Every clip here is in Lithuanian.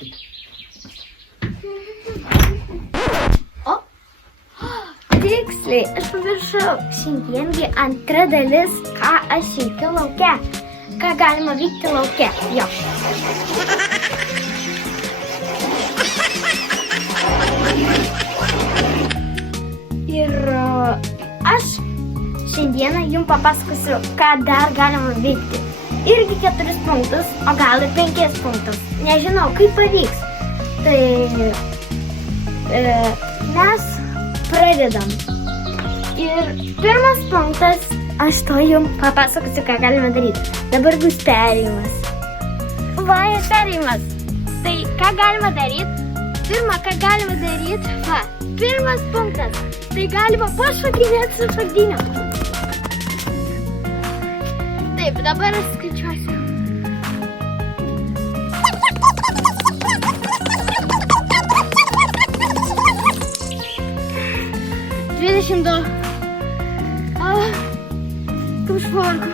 O, tiksliai, aš pamiršau. Šiandiengi antra dalis, ką aš veikiu lauke. Ką galima veikti lauke. Jo. Ir aš šiandieną jums papasakosiu, ką dar galima veikti. Irgi 4 punktus, o gal ir 5 punktus. Nežinau, kaip pavyks. Tai mes pradedam. Ir pirmas punktas, aš to jums papasakosiu, ką galime daryti. Dabar bus perėjimas. Va, ir perėjimas. Tai ką galima daryti? Pirma, ką galima daryti? Va, pirmas punktas. Tai galima pašokinėti su šokdiniu. Taip, dabar aš skaičiuosiu. Kaip švarku.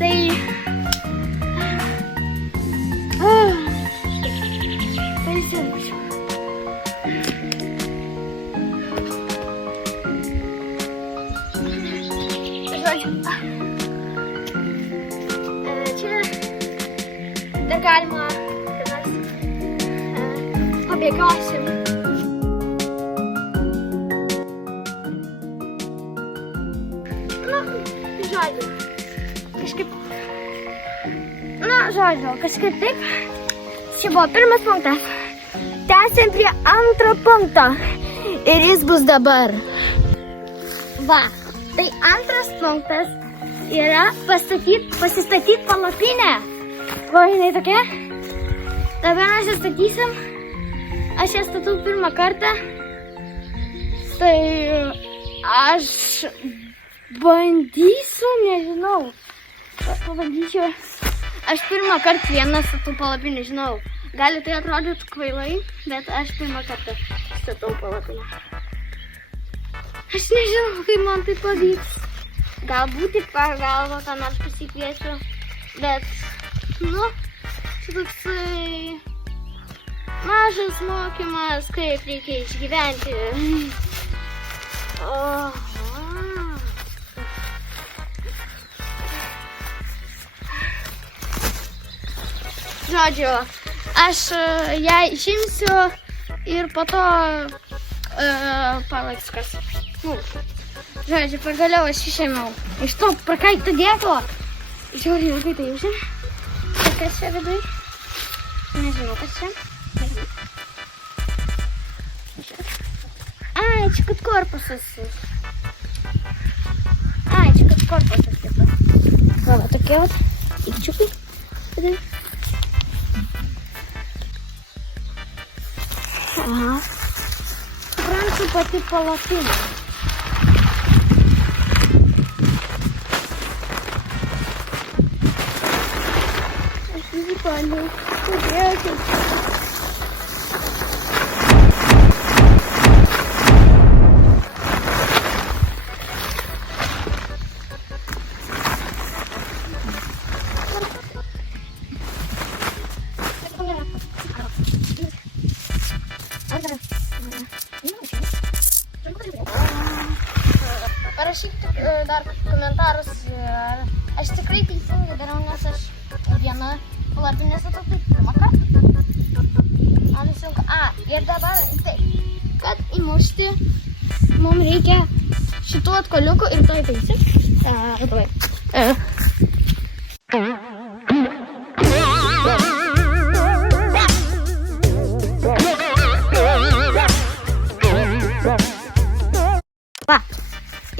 Tai... Pailsėsiu. Čia dar galima pabėgiosim. Kažkaip taip. Čia buvo pirmas punktas. Tęsiam prie antro punkto. Ir jis bus dabar. Va, tai antras punktas yra pasistatyti palapinę. Va, jinai tokia. Dabar mes ją statysim. Aš ją statau pirmą kartą. Tai aš bandysiu, nežinau. Pabandysiu. Aš pirmą kartą vieną statau palapinę, žinau. Gali tai atrodyti kvailai, bet aš pirmą kartą statau palapinę. Aš nežinau, kaip man tai pavyks. Galbūt tik per galvą ką nors pasikviesiu, bet, nu, čia toksai mažas mokymas, kaip reikia išgyventi. Žodžiu, aš ją išimsiu ir po to palaiks kas. Žodžiu, pagaliau aš išėmiau iš to prakaito dėklo. Žiūrėjau, kaip tai užėmė. Kas čia viduj? Nežinau, kas čia. Ai, čia kad korpusas. Ai, čia kad korpusas kitas. Va, tokie vat, ikčiukai. Viduj. Aha. Suprantu pati palapinė. Aš visį paliu. Padėkit. Parašykit dar komentarus, aš tikrai teisingai darau, nes aš vieną palapinę statau pirmą kartą. Man sunku. Ir dabar taip, kad įmušti mums reikia šitų atkoliukų ir to įtaisim. Va,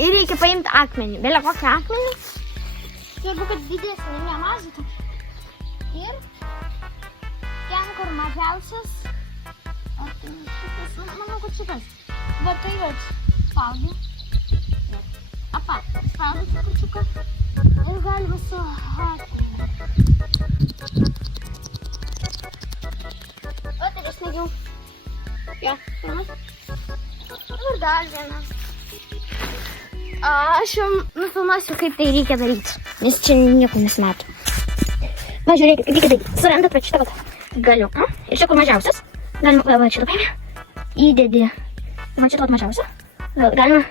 ir reikia paimti akmenį. Belia kokį akmenį. Jeigu kad didesnį, ne mažą. Ir ten, kur mažiausias. Ar tai šitas? Manau, kad šitas. Bet tai jau spaudžiu. Apa, spaudžiu trupučiuką. Ir galima su akmenį. O, tai vis negiau. Jo, pirmas. Ir dar vieną. Aš jums nufilmuosiu, kaip tai reikia daryti, nes čia nieko nesimato. Va, žiūrėkit, kaip kitaip. Surandat va šitą galiuką. Ir čia kur mažiausias. Galima va šitą paėmė. Įdedi. Va šitą mažiausią. Galima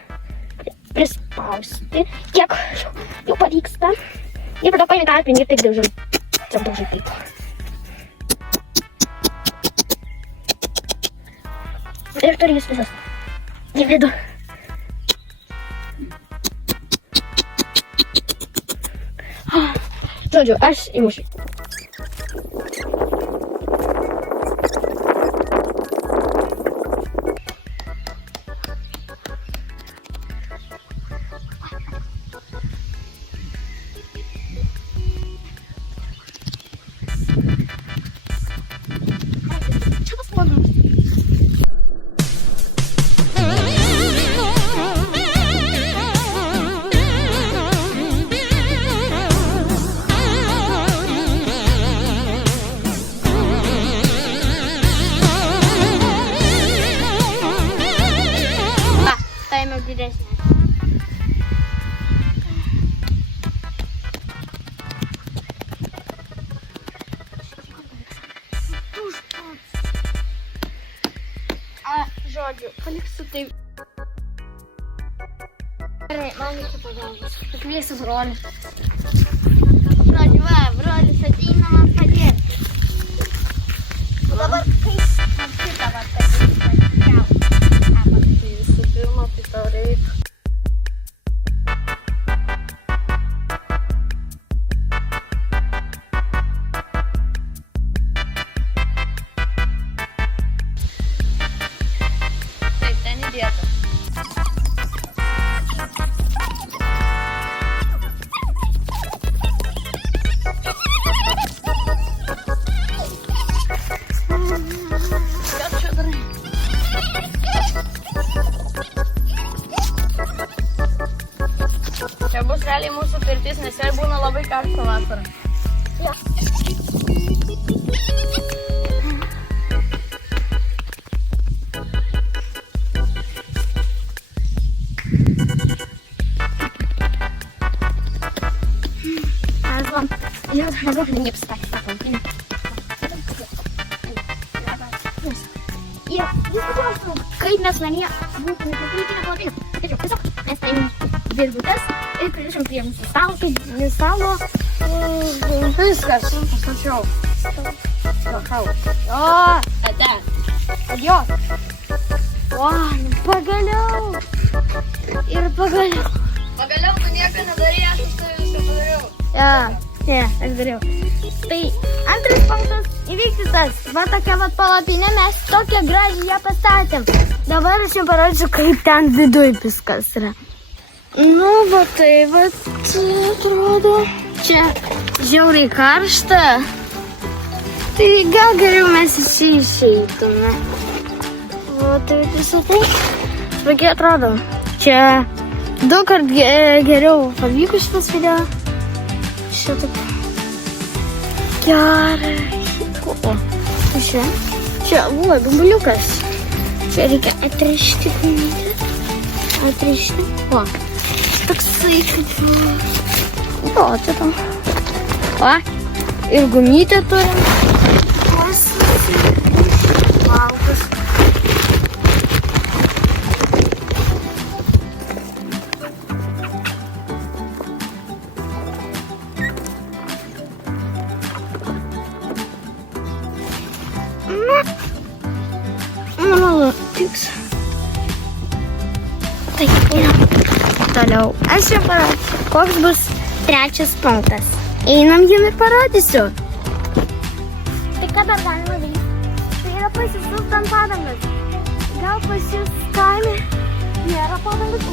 prispausti. Kiek jau pavyksta. Ir tada paėmė tą akmenį ir taip daužai. Čia daužai taip. Ir turi jis visas. Į vidų. Žodžiu, aš įmušiu. Čia tas planas. Didesnė. Žodžiu, paliksiu taip. Gerai, man reikia pagalbos. Pakviesiu brolį. Žodžiu, va, brolis ateina man padėti. O dabar kaip man šitą va padėti? Visų pirma, tai tau reikia. Taip, ten įdėta. Ką čia darai? Čia bus realiai mūsų pirtis, nes jai būna labai karšta vasarą. Ja. Я не встать. Kaip mes namie būtume pakreipinę palapinę. Tačiau tiesiog mes paėmėm virvutes ir pririšam prie mūsų stalo. Viskas, pastačiau. O, ate. Adios. O, pagaliau. Ir pagaliau. Pagaliau tu nieko nedarei, aš už tai viską padariau. Ne, aš dariau. Tai antras punktas įvykdytas. Va tokia va palapinė, mes tokią gražią ją pastatėm. Dabar aš jums parodysiu, kaip ten viduj viskas yra. Nu, va tai va atrodo. Čia žiauriai karšta. Tai gal geriau mes išeitume. O tai visą tai. Tokie atrodo. Čia daug kart geriau pavyko šitas video. Šitaip. Gerai. O, čia, buvo gumbuliukas. Čia reikia atrišti. Atrišti. O, toksai kaip. O, čia tam. O, ir gumytę turim. Valkas. Manau, tiks. Tai, einam. Toliau. Aš jau parodysiu, koks bus trečias punktas. Einam jums ir parodysiu. Tai ką dar galima daryti? Tai yra pasisūs ant padangas. Gal pasis kaime nėra padangas?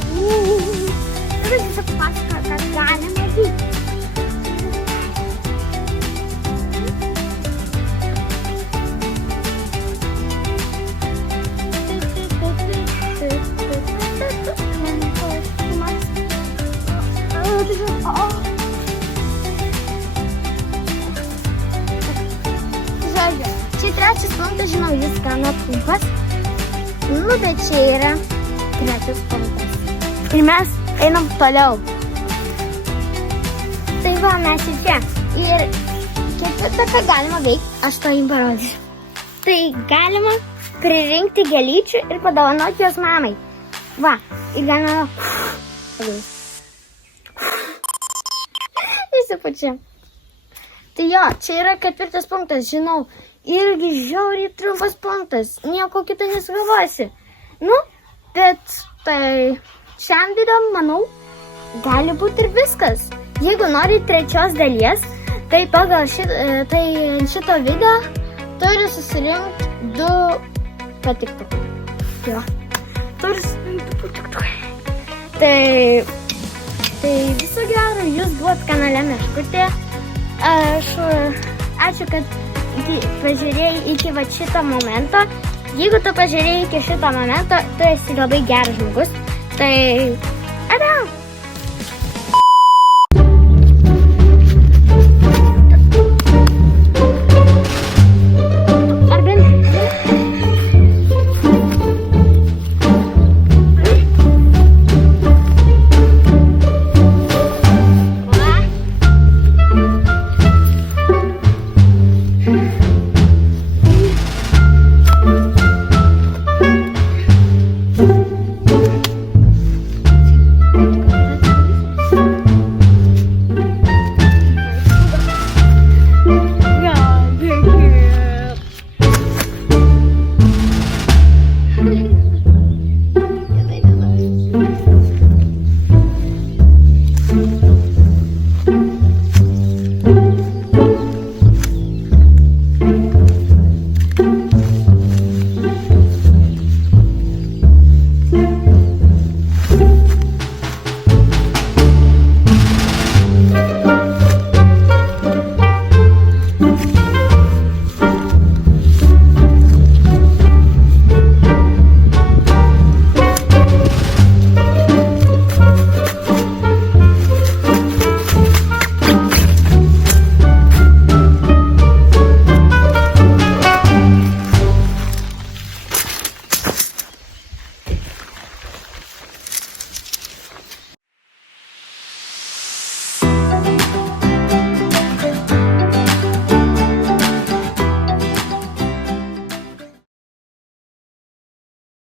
Tai tiesiog pasaka, kad galima daryti. Žodžiu, čia trečias punktas, žinau, jis gana trumpas. Nu, bet čia yra trečias punktas. Ir mes einam toliau. Tai va, mes ir čia. Ir Bet ką galima veikti, aš to jums parodysiu. Tai galima pririnkti gėlyčių ir padovanoti jos mamai. Va, ir galima... Įsipučia. Tai jo, čia yra 4 punktas, žinau. Irgi žiauriai trumpas punktas. Nieko kito nesugalvosi. Nu, bet tai šiam video, manau, gali būti ir viskas. Jeigu nori 3 dalies, tai pagal šito video turi susirinkti 2 patiktukai. Jo. Turi susirinkti 2 patiktukai. Tai viso gero, jūs buvot kanale Meškutė. Ačiū, kad pažiūrėjai iki šito momento. Jeigu tu pažiūrėjai iki šito momento, tu esi labai geras žmogus. Tai, adau!